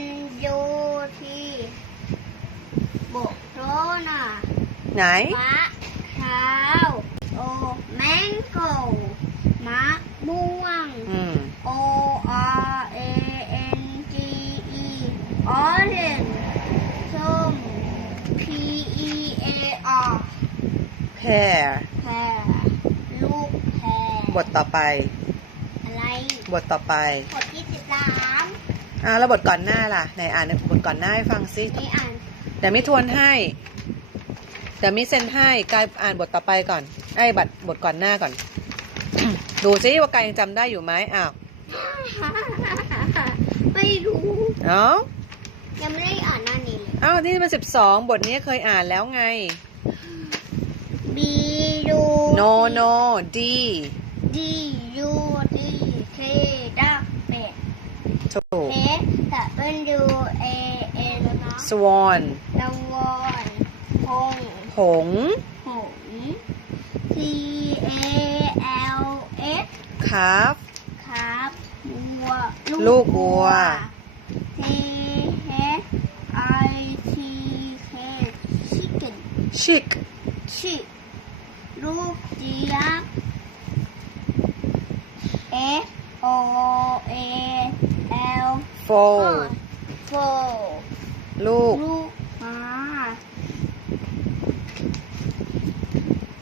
N U T โบกโรนาไหนมะพร้าวโอแมงโกมะม่วงอืม O R A N G E orange ส้ม P E A R pear แพรลูกแพรบทต่อไปอะไร บทต่อไปบทที่สิบสาม อ่าแล้วบทก่อนหน้าล่ะไหนอ่านบทก่อนหน้าให้ฟังซินี่อ่านเดี๋ยวมิทวนให้เดี๋ยวมิเซ็นให้กายอ่านบทต่อไปก่อนไอ้บัตรบทก่อนหน้าก่อน ดูซิว่ากายยังจำได้อยู่ไหมอ้าวไม่รู้เอ้ายังไม่ได้อ่านหน้านี้เลยอ้าวนี่มันสิบสองบทนี้เคยอ่านแล้วไง B U no no D D U D K ดักเป็ดถูก เอสเป็นยูเอเอ็น swan ตะวันพงหงส์หง T A L S calf ครับวัวลูกวัว T H I T K chicken chick ชิลูกเจี๊ยบ F O A L foal โฟลูก ลูกม้า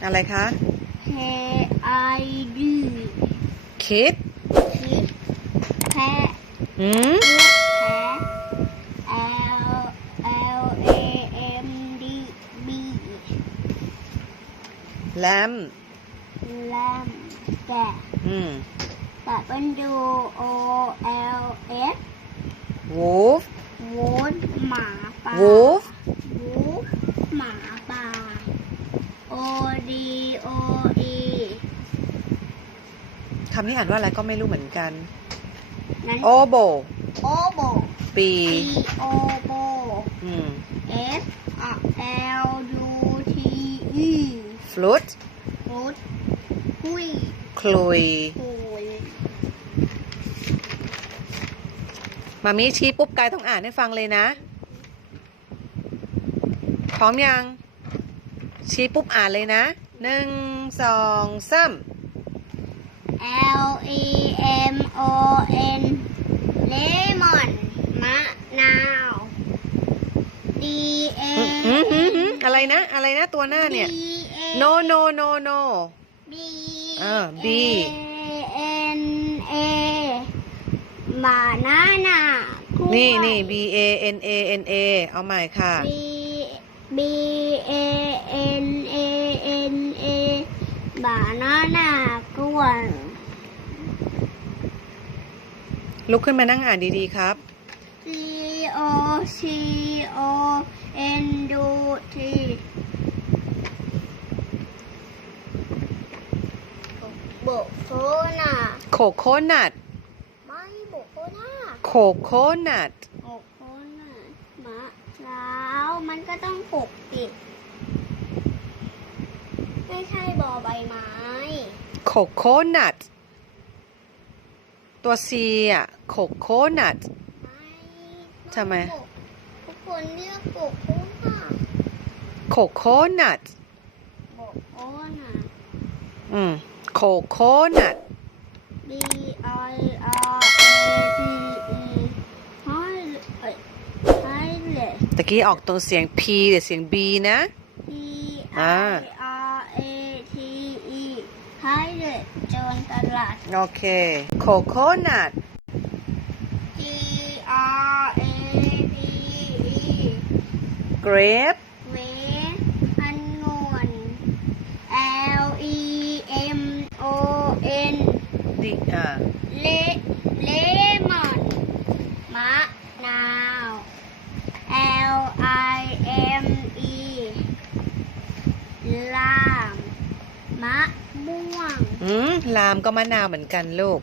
อะไรคะ K I D kid คิดแพะหืมเลือกแพะ L L A M D B lamb แลมแกะอืมแต่เป็นดู O L S wolf วูดหมาป่า wolf วูดหมาป่า O D O E คำนี้อ่านว่าอะไรก็ไม่รู้เหมือนกัน นั้น oboe โอโบ ปี P O โบ อืม S L U T E flute รูทคุยคลุย คุย มามีชี้ปุ๊บกายต้องอ่านให้ฟังเลยนะ พร้อมยัง ชี้ปุ๊บอ่านเลยนะหนึ่งสองสาม L E M O N เลมอนมะนาว D A อืมอืมอืมอะไรนะ อะไรนะตัวหน้าเนี่ย B A no no no no B เออ B A N A บานาน่ากนี่นี่ b a n a n a เอาใหม่ค่ะ B B A N A N A บานาน่ากล้วยลุกขึ้นมานั่งอ่านดีๆครับ C O C O N U T โบกโคน่าโคโคนัท ไม่โบกโคน่า โคโคนัทโบกโคน่ามะพร้าวมันก็ต้องปกปิด ไม่ใช่บอใบไม้โคโคนัทตัว C อะโคโคนัทไม่ทำไมต้องปกทุกคนเรียกโบกโคน่าโคโคนัทโบกโคน่าอืมโคโคนัท B I R A T E ให้เอ้ยให้เลย ตะกี้ออกตัวเสียง P แต่เสียง B นะ P อ่า I R A T E ให้เลยโจนตลาด โอเค โคโคนัท G R A P E grape เวอันงวน L E M O N ดิอ่าเลเลมอนมะนาว L I M E ลาม มะม่วง อืมลามก็มะนาวเหมือนกันลูก